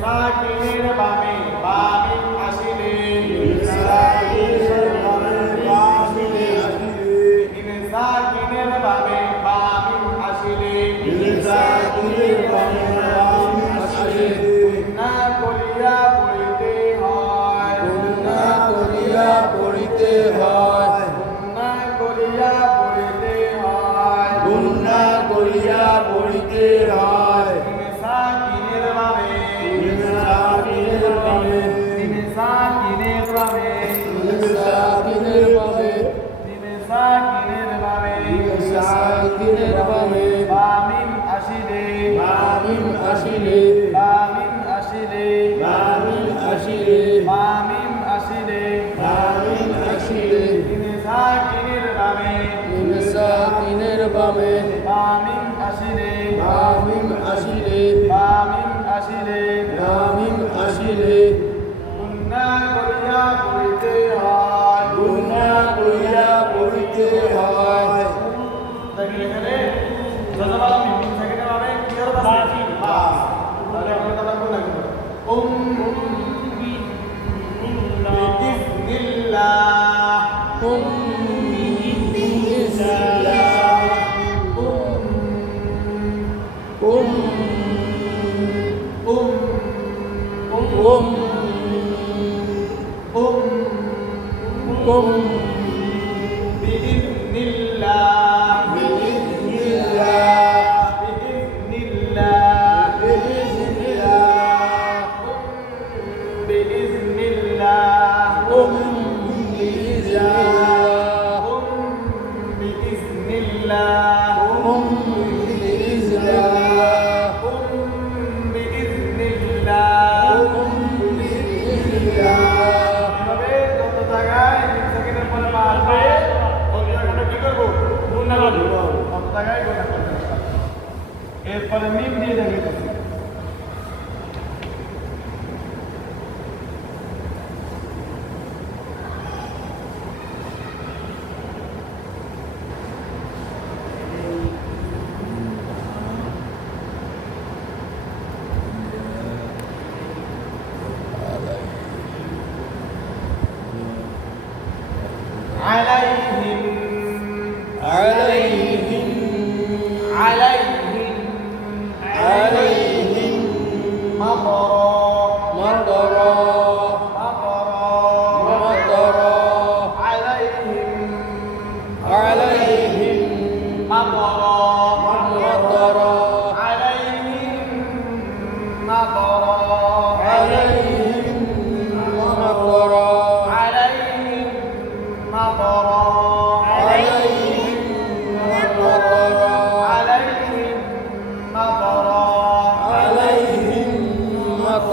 society É para mim, dia da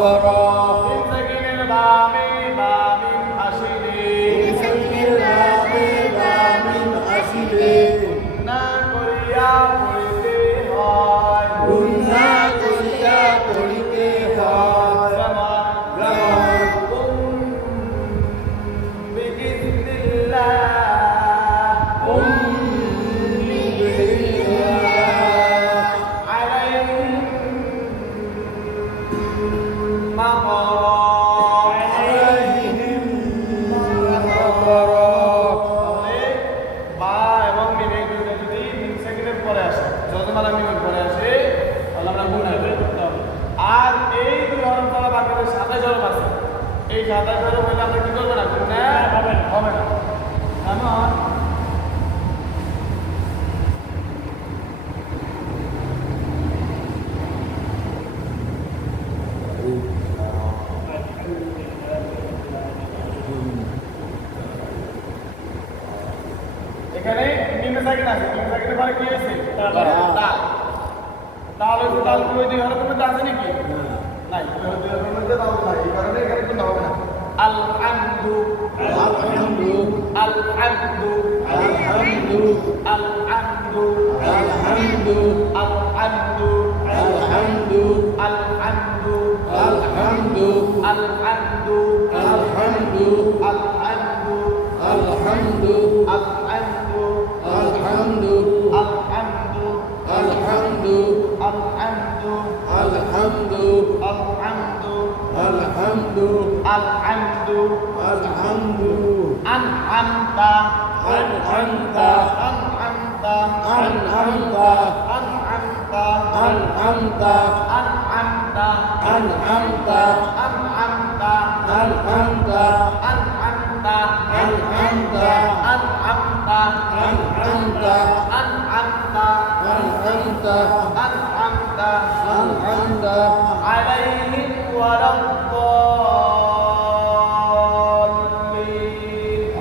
وراء এখানে নিম্ন cycle আছে নিম্ন সাইকেলের পরে কি হয়েছে তাহলে তো তাল কমে দুই হলে তুমি আছে নাকি নাই এই কারণে এখানে কিন্তু হবে না আল আমদু আল আমদু আল আমদু আল আমদু আল আমদু আল আমদু আল আমদু আল আমদু আল الحمد الحمد الحمد الحمد الحمد أنعمت أنعمت أنعمت أنعمت أنعمت أنعمت أنعمت أنعمت أنعمت أنعمت أنعمت أنعمت أنعمت أنعمت أنعمت أنعمت عليهم ولا الضالين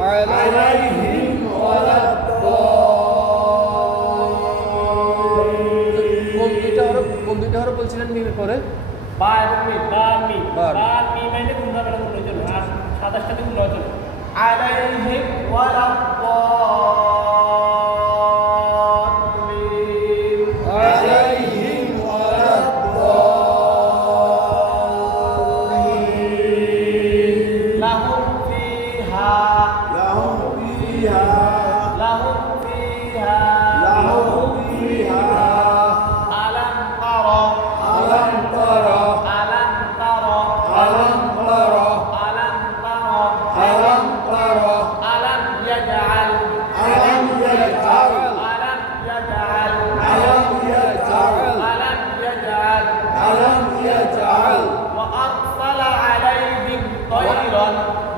عليهم ولا কোন দুইটা হরফ বলছিলেন মিমের পরে বা এবং মি বা মি বা মি মানে তোমরা বেলা কোনো জন আর সাতাশটা থেকে নয় জন আলাইহিম ওয়া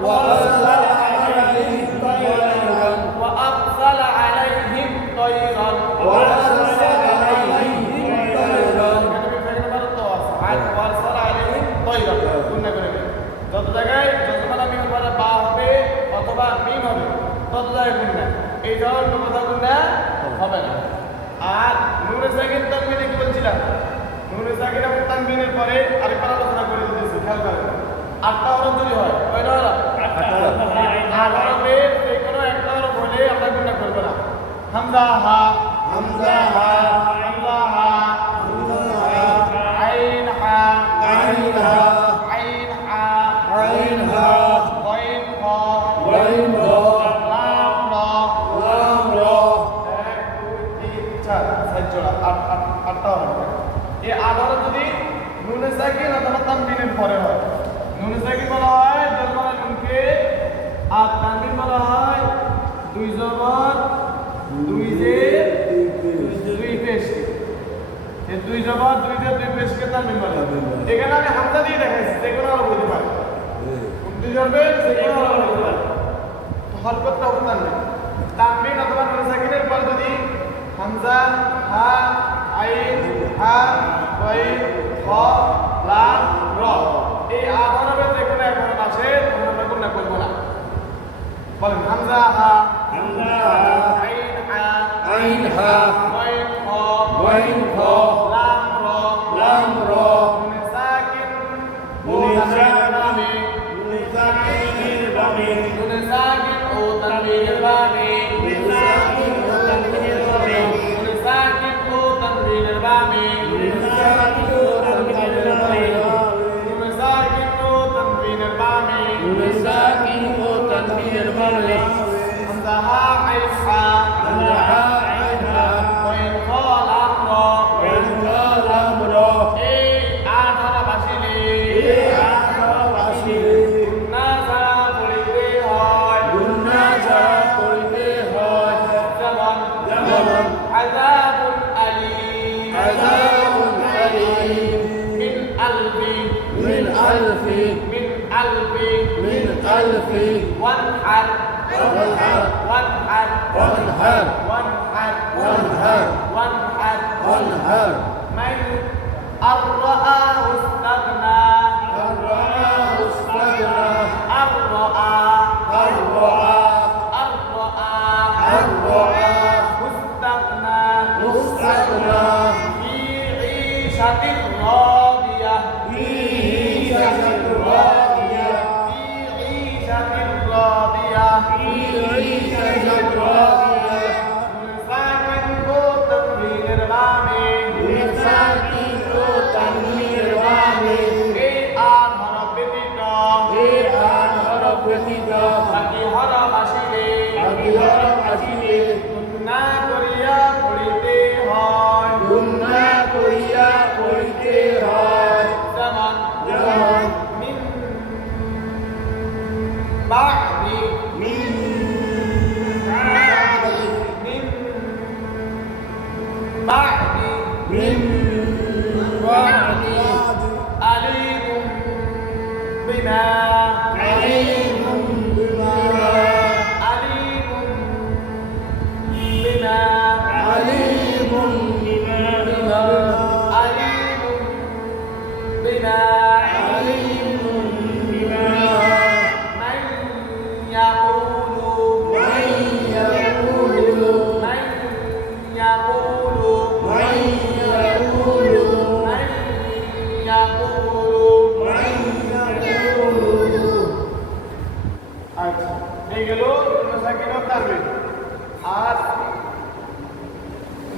وأرسل عليهم طيرا وأرسل عليهم طيرا وأرسل عليهم طيرا وأرسل عليهم طيرا গুণা করে দিন। যত জায়গায় যত বেলা মিম পরে বা হবে অথবা মিম হবে তত জায়গায় গুণা এই ধরনের কথা গুণা হবে না আর নুরে সাকিন তানবিনে কি বলছিলাম নুরে সাকিন এবং তানবিনের পরে আরেকবার আটটা হরফ যদি হয় কয়টা হরফ আর হরফের যে কোনো একটা হরফ হলে আমরা করব না। হামজা হা। হামজা হা। দুই জবর দুই যে দুই পেশকে। দুই জবর দুই যে দুই পেশকে বলা হয় এখানে আমি হামজা দিয়ে দেখাইছি যে কোনো আরও বলতে পারি। উর্দু জরবে যে কোনো আরও বলতে পারি। হরকতটা হবে তানবিন তানবিন অথবা নুন সাকিনের পর যদি হামজা হা আইন হা ওয়াইন খ লাম র এই আধারবে যে কোনো হরফ আসে আমরা গুণা করব না বলেন হামজা হা عينها عينها وين خاف وين خاف والنهار من الرأى प्रतिजाता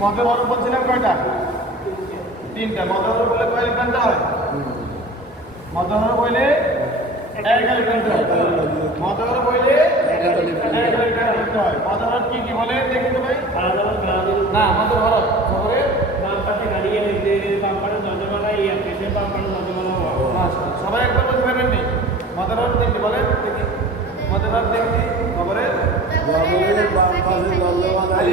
মদের হরফ বলছিলাম কয়টা? তিনটা। মদের হরফ বলে কয় লিখতে হয়? মদের হরফ বলে এক লিখতে হয়। মদের হরফ বলে এক লিখতে হয়। মদের হরফ কি কি বলে? দেখুন ভাই। আলাদা আলাদা গাড়ি না মদের হরফ খবরে যন্ত্রমালা সবাই একবার বলতে পারবেন নি। মদের হরফ তিনটি বলেন দেখি। মদের হরফ তিনটি খবরে বাম পাশে দণ্ডবান খালি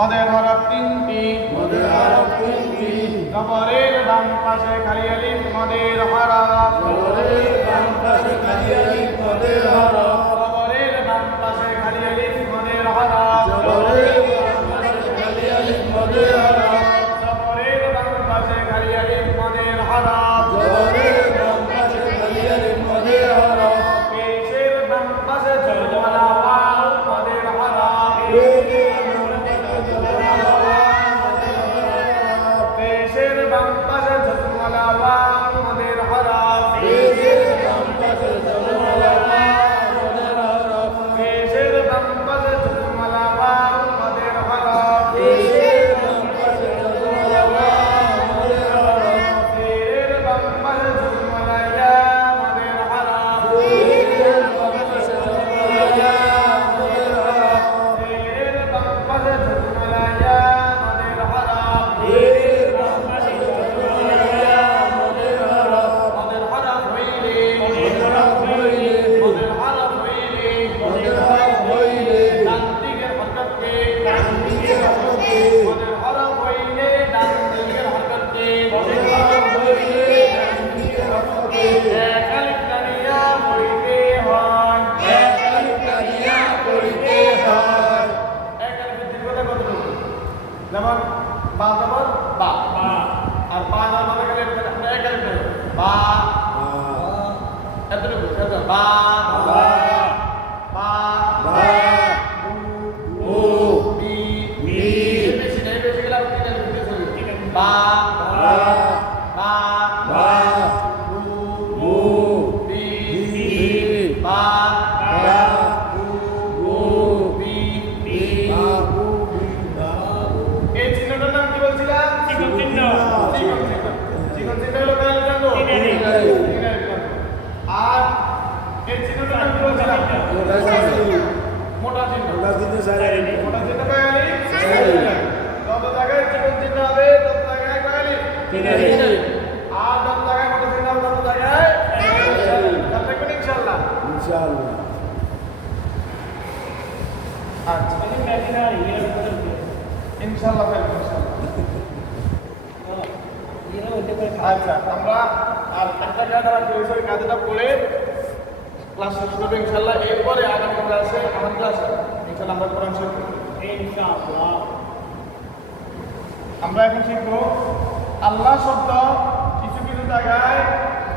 মদের হরফ তিনটি। মদের হরফ তিনটি। জবরের ডান পাশে খালি আলি মদের হরফ। জবরের বাম Hey. 八 ইনশাআল্লাহ ইনশাআল্লাহ ইনশাআল্লাহ আমরা আর একটা কায়দাটা পড়ে ক্লাস শেষ করব ইনশাল্লাহ। এরপরে ক্লাসে আমার ক্লাসে ইনশাল্লাহ আমরা আমরা এখন শিখব আল্লাহ শব্দ কিছু কিছু জায়গায়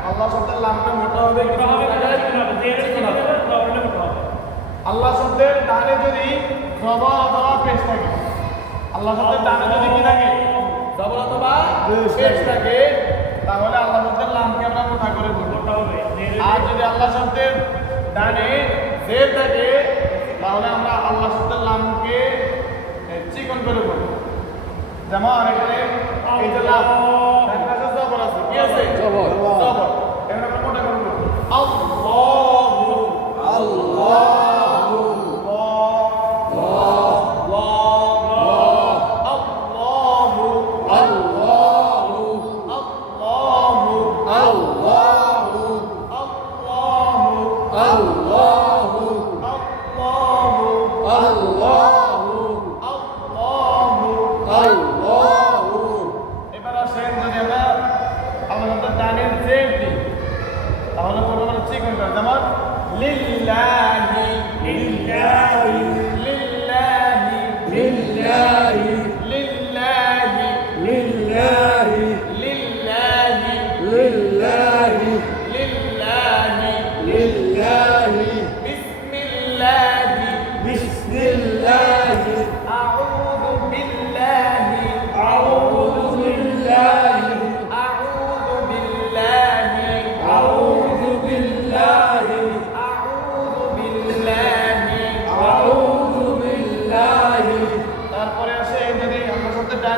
আল্লাহ শব্দের লামটা মোটা হবে। আল্লাহ শব্দের ডানে যদি জবর অথবা পেশ থাকে আল্লাহ শব্দের ডানে যদি কি থাকে? জবর অথবা পেশ থাকে। তাহলে আল্লাহ শব্দের লামকে আমরা মোটা করে বলব আর যদি আল্লাহ শব্দের ডানে জের থাকে তাহলে আমরা আল্লাহ শব্দের লামকে চিকন করে বলব যেমন এখানে পাশে জবর আছে কি আছে জবর। জবর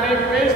favor,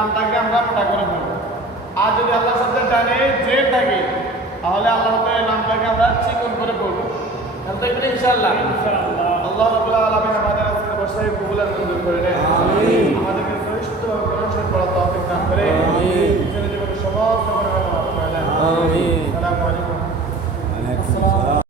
নাম তাকে আমরা মোটা করে বলব। আর যদি আল্লাহ সাথে জানে যে থাকে তাহলে আল্লাহ নামটাকে আমরা চিকন করে বলব। আল্লাহ আমাদের আমাদেরকে সহিষ্ঠ গ্রহণ করার করে সমস্ত